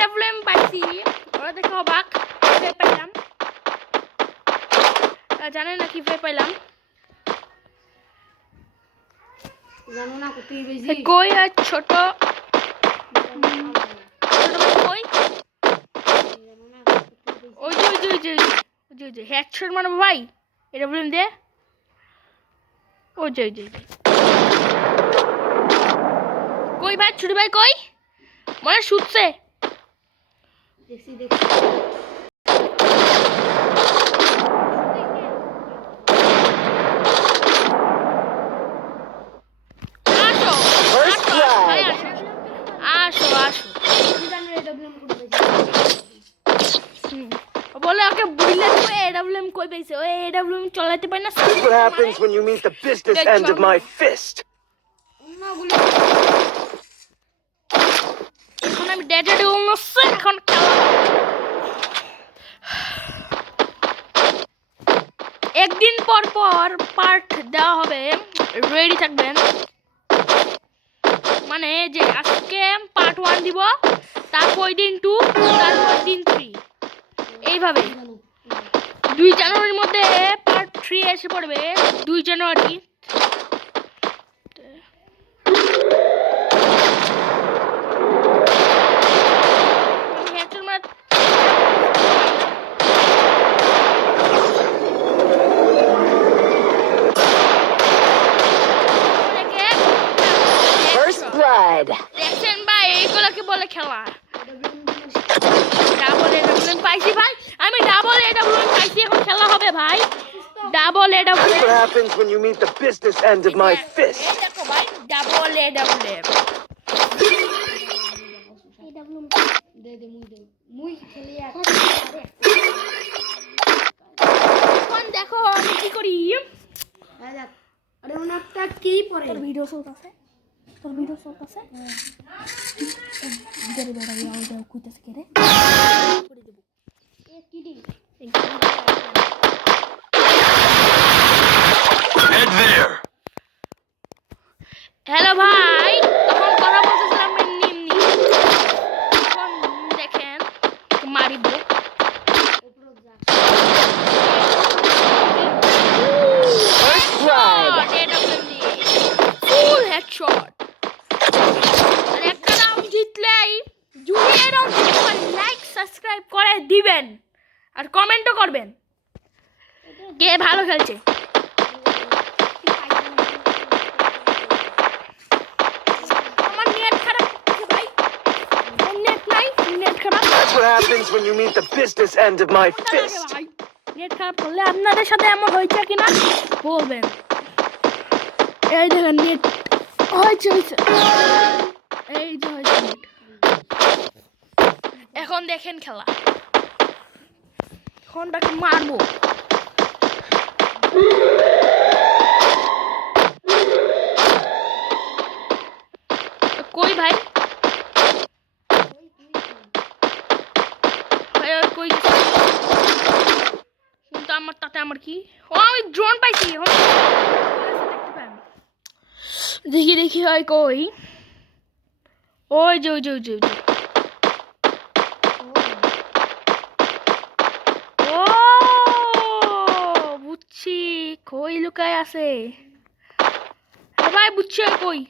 এডব্লিউএম পাইছি, ওরা দেখে অবাক। কিভাবে পাইলাম জানেন না? কিভাবে পাইলাম জানো না? কোথায় বেশি কই আর ছোট কই? ওই যে ওই যে ওই যে ওই যে ওই যে হেডশট মারবো ভাই এডব্লিউএম দিয়ে। ওই যে ওই যে কই ভাই? ছোট ভাই কই? মনে শুটছে। দেখছি দেখছি। আসো First আসো ভাই, blood. আসো আসো আসো। তুমি জানো এডব্লিউএম কোথায় বেশি? বলে ওকে বুঝলে তো এডব্লিউএম কই পাইছে? ওই এডব্লিউএম চালাতে পারে না। That's what happens when you meet the business end of my fist. অন্যগুলো এখন আমি ডেটে উঠছে, এখন খেলা। একদিন পর পর পার্ট দেওয়া হবে, রেডি থাকবেন। মানে যে আজকে পার্ট 1 দিব, তারপর দিন 2, তারপর দিন 3, এইভাবে 2 জানুয়ারির মধ্যে পার্ট 3 এসে পড়বে। 2 জানুয়ারি First blood. দেখছেন ভাই, এইগুলোকে বলে খেলা। ডাবল এডব্লিউএম পাইছি ভাই, আমি ডাবল এডব্লিউএম পাইছি, এখন খেলা হবে ভাই। Double That's what AWM happens when you meet the business end of my fist. এই দেখো ভাই, ডাবল এডব্লিউএম। দে দে মুই খেলি এখন। এখন দেখো আমি কি করি। আরে ওনারটা কি পরে? তোর ভিডিও চলতেছে, তোর ভিডিও চলতেছে। গরে বড় ইয়াও যাও কইতাছে কে রে করে দেব। এ কিডি Head there. হ্যালো ভাই, তখন কথা বলতেছিলাম নিম্নি। এখন দেখেন মারিব। উপরে যা। First blood. ফুল হেডশট। আর একটা রাউন্ড জিতলেই জুনিয়র রাউন্ড জিততে পারেন। লাইক সাবস্ক্রাইব করে দিবেন আর কমেন্টও করবেন কে ভালো খেলছে। আমার নেট খারাপ হচ্ছে ভাই, নেট নাই, নেট খারাপ। That's what happens when you meet the business end of my fist. ভাই নেট খারাপ করলে আপনাদের সাথে এমন হয়েছে কিনা বলবেন। এই দেখেন নেট হয়েছে হয়েছে, এই যে হয়েছে নেট। এখন দেখেন খেলা, এখনটাকে মারবো। কই ভাই? ভাই আর কই গেছে? কিন্তু আমার তাতে আমার কি? ও আমি ড্রোন পাইছি, এখন দেখতে পাই। দেখি দেখি হয় কই? ওই যে ওই যে ওই যে ওই যে। ও বুঝছি কই লুকায় আছে। ভাই বুঝছি কই।